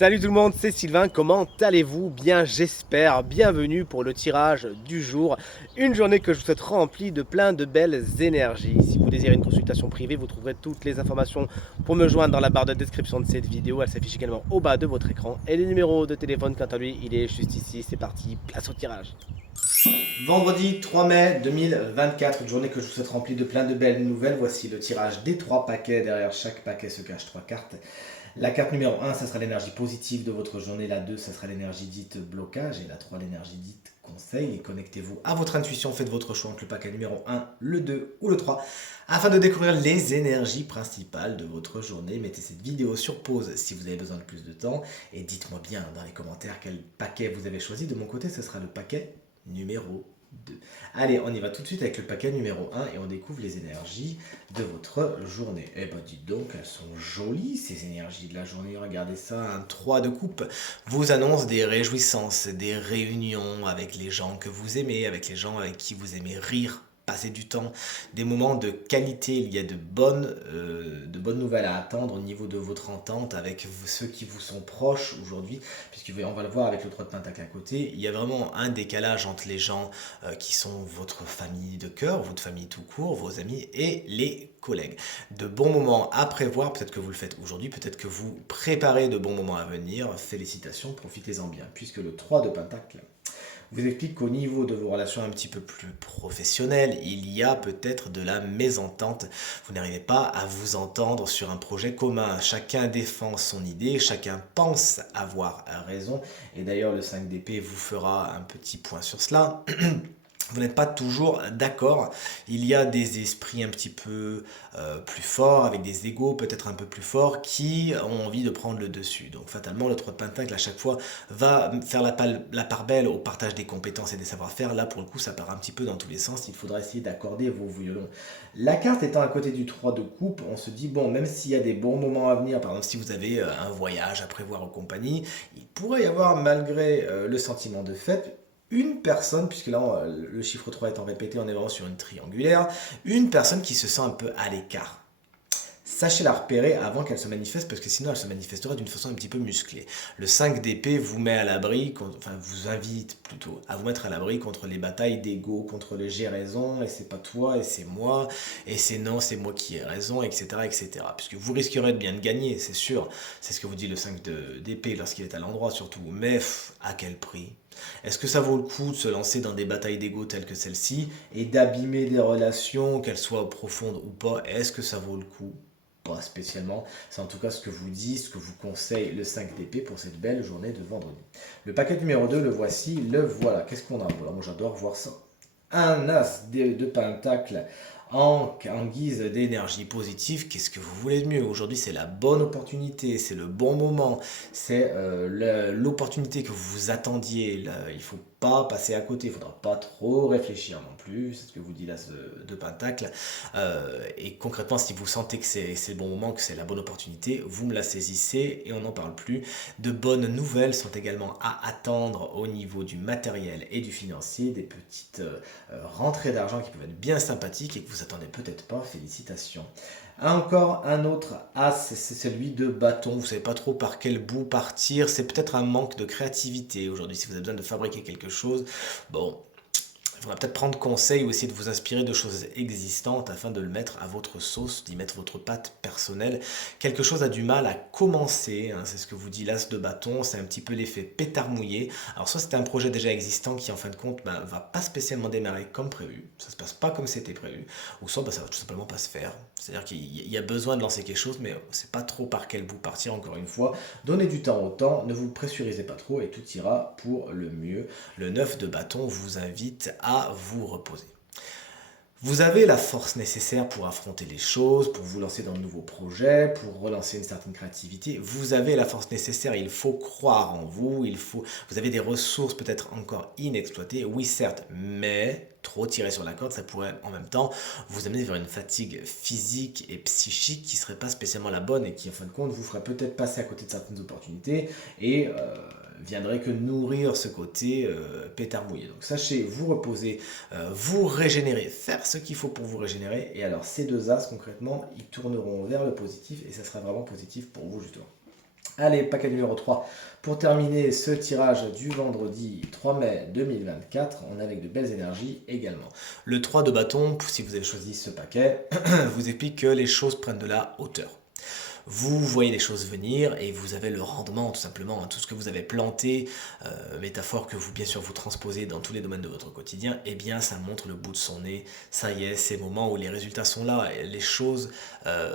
Salut tout le monde, c'est Sylvain, comment allez-vous? Bien j'espère, bienvenue pour le tirage du jour, une journée que je vous souhaite remplie de plein de belles énergies. Si vous désirez une consultation privée, vous trouverez toutes les informations pour me joindre dans la barre de description de cette vidéo, elle s'affiche également au bas de votre écran. Et le numéro de téléphone quant à lui, il est juste ici, c'est parti, place au tirage. Vendredi 3 mai 2024, une journée que je vous souhaite remplie de plein de belles nouvelles. Voici le tirage des 3 paquets. Derrière chaque paquet se cachent 3 cartes. La carte numéro 1, ça sera l'énergie positive de votre journée. La 2, ça sera l'énergie dite blocage. Et la 3, l'énergie dite conseil. Et connectez-vous à votre intuition. Faites votre choix entre le paquet numéro 1, le 2 ou le 3 afin de découvrir les énergies principales de votre journée. Mettez cette vidéo sur pause si vous avez besoin de plus de temps. Et dites-moi bien dans les commentaires quel paquet vous avez choisi. De mon côté, ce sera le paquet numéro 2. Allez, on y va tout de suite avec le paquet numéro 1 et on découvre les énergies de votre journée. Eh ben dites donc, elles sont jolies ces énergies de la journée. Regardez ça, un 3 de coupe vous annonce des réjouissances, des réunions avec les gens que vous aimez, avec les gens avec qui vous aimez rire, passer du temps, des moments de qualité. Il y a de bonnes nouvelles à attendre au niveau de votre entente avec ceux qui vous sont proches aujourd'hui, puisqu'on va le voir avec le 3 de pentacle à côté. Il y a vraiment un décalage entre les gens qui sont votre famille de cœur, votre famille tout court, vos amis et les collègues. De bons moments à prévoir, peut-être que vous le faites aujourd'hui, peut-être que vous préparez de bons moments à venir. Félicitations, profitez-en bien, puisque le 3 de pentacle vous explique qu'au niveau de vos relations un petit peu plus professionnelles, il y a peut-être de la mésentente. Vous n'arrivez pas à vous entendre sur un projet commun. Chacun défend son idée, chacun pense avoir raison. Et d'ailleurs, le 5 d'épée vous fera un petit point sur cela. Vous n'êtes pas toujours d'accord. Il y a des esprits un petit peu plus forts, avec des égos peut-être un peu plus forts, qui ont envie de prendre le dessus. Donc fatalement, le 3 de pentacle à chaque fois va faire la part belle au partage des compétences et des savoir-faire. Là, pour le coup, ça part un petit peu dans tous les sens. Il faudra essayer d'accorder vos violons. La carte étant à côté du 3 de coupe, on se dit, bon, même s'il y a des bons moments à venir, par exemple, si vous avez un voyage à prévoir en compagnie, il pourrait y avoir, malgré le sentiment de fête, une personne, puisque là le chiffre 3 étant répété, on est vraiment sur une triangulaire, une personne qui se sent un peu à l'écart. Sachez la repérer avant qu'elle se manifeste, parce que sinon elle se manifesterait d'une façon un petit peu musclée. Le 5 d'épée vous met à l'abri, enfin vous invite plutôt à vous mettre à l'abri contre les batailles d'ego, contre le j'ai raison, et c'est pas toi, et c'est moi, et c'est non, c'est moi qui ai raison, etc., etc. Puisque vous risquerez de bien de gagner, c'est sûr. C'est ce que vous dit le 5 d'épée lorsqu'il est à l'endroit surtout. Mais à quel prix? Est-ce que ça vaut le coup de se lancer dans des batailles d'ego telles que celle-ci et d'abîmer des relations, qu'elles soient profondes ou pas? Est-ce que ça vaut le coup? Pas spécialement. C'est en tout cas ce que vous dit, ce que vous conseille le 5 d'épée pour cette belle journée de vendredi. Le paquet numéro 2, le voici, le voilà. Qu'est-ce qu'on a? Voilà, moi j'adore voir ça. Un as de pentacle en guise d'énergie positive. Qu'est-ce que vous voulez de mieux? Aujourd'hui, c'est la bonne opportunité, c'est le bon moment, c'est l'opportunité que vous vous attendiez. Là, il ne faut pas passer à côté, il ne faudra pas trop réfléchir non plus, c'est ce que vous dit là de Pentacle. Et concrètement, si vous sentez que c'est le bon moment, que c'est la bonne opportunité, vous me la saisissez et on n'en parle plus. De bonnes nouvelles sont également à attendre au niveau du matériel et du financier, des petites rentrées d'argent qui peuvent être bien sympathiques et que vous attendez peut-être pas. Félicitations. Encore un autre as, c'est celui de bâton. Vous savez pas trop par quel bout partir. C'est peut-être un manque de créativité aujourd'hui. Si vous avez besoin de fabriquer quelque chose, bon, il faudra peut-être prendre conseil ou essayer de vous inspirer de choses existantes afin de le mettre à votre sauce, d'y mettre votre patte personnelle. Quelque chose a du mal à commencer, hein, c'est ce que vous dit l'as de bâton, c'est un petit peu l'effet pétard mouillé. Alors soit c'est un projet déjà existant qui en fin de compte va pas spécialement démarrer comme prévu, ça se passe pas comme c'était prévu, ou soit ça va tout simplement pas se faire. C'est-à-dire qu'il y a besoin de lancer quelque chose, mais c'est pas trop par quel bout partir encore une fois. Donnez du temps au temps, ne vous pressurisez pas trop et tout ira pour le mieux. Le 9 de bâton vous invite à vous reposer. Vous avez la force nécessaire pour affronter les choses, pour vous lancer dans de nouveaux projets, pour relancer une certaine créativité. Vous avez la force nécessaire, il faut croire en vous, vous avez des ressources peut-être encore inexploitées, oui certes, mais trop tirer sur la corde, ça pourrait en même temps vous amener vers une fatigue physique et psychique qui ne serait pas spécialement la bonne et qui en fin de compte vous ferait peut-être passer à côté de certaines opportunités et viendrait que nourrir ce côté pétard mouillé. Donc sachez vous reposer, vous régénérer, faire ce qu'il faut pour vous régénérer. Et alors ces deux as concrètement, ils tourneront vers le positif et ça sera vraiment positif pour vous justement. Allez, paquet numéro 3. Pour terminer ce tirage du vendredi 3 mai 2024, on est avec de belles énergies également. Le 3 de bâton, si vous avez choisi ce paquet, vous explique que les choses prennent de la hauteur. Vous voyez les choses venir et vous avez le rendement tout simplement, hein, tout ce que vous avez planté, métaphore que vous bien sûr vous transposez dans tous les domaines de votre quotidien, eh bien ça montre le bout de son nez, ça y est, c'est le moment où les résultats sont là, les choses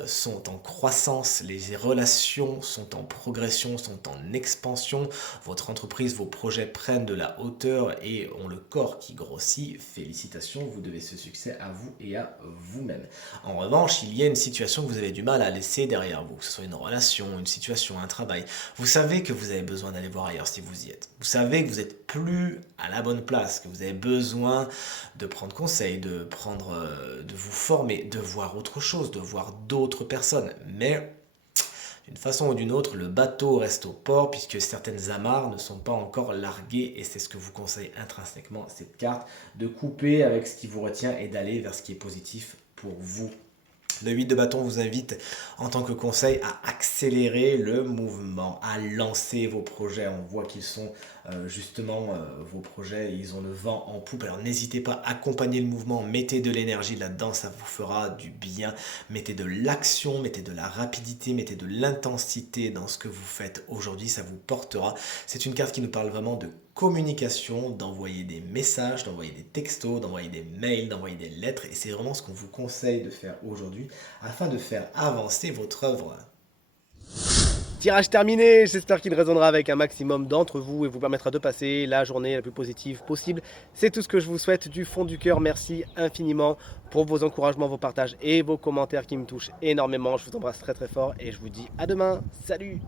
sont en croissance, les relations sont en progression, sont en expansion, votre entreprise, vos projets prennent de la hauteur et ont le corps qui grossit, félicitations, vous devez ce succès à vous et à vous-même. En revanche, il y a une situation que vous avez du mal à laisser derrière vous, que ce soit une relation, une situation, un travail. Vous savez que vous avez besoin d'aller voir ailleurs si vous y êtes. Vous savez que vous n'êtes plus à la bonne place, que vous avez besoin de prendre conseil, de vous former, de voir autre chose, de voir d'autres personnes. Mais d'une façon ou d'une autre, le bateau reste au port puisque certaines amarres ne sont pas encore larguées et c'est ce que vous conseille intrinsèquement cette carte, de couper avec ce qui vous retient et d'aller vers ce qui est positif pour vous. Le 8 de bâton vous invite en tant que conseil à accélérer le mouvement, à lancer vos projets. On voit qu'ils sont vos projets, ils ont le vent en poupe. Alors n'hésitez pas à accompagner le mouvement, mettez de l'énergie là-dedans, ça vous fera du bien. Mettez de l'action, mettez de la rapidité, mettez de l'intensité dans ce que vous faites aujourd'hui, ça vous portera. C'est une carte qui nous parle vraiment de communication, d'envoyer des messages, d'envoyer des textos, d'envoyer des mails, d'envoyer des lettres. Et c'est vraiment ce qu'on vous conseille de faire aujourd'hui afin de faire avancer votre œuvre. Tirage terminé, j'espère qu'il résonnera avec un maximum d'entre vous et vous permettra de passer la journée la plus positive possible. C'est tout ce que je vous souhaite du fond du cœur. Merci infiniment pour vos encouragements, vos partages et vos commentaires qui me touchent énormément. Je vous embrasse très très fort et je vous dis à demain. Salut!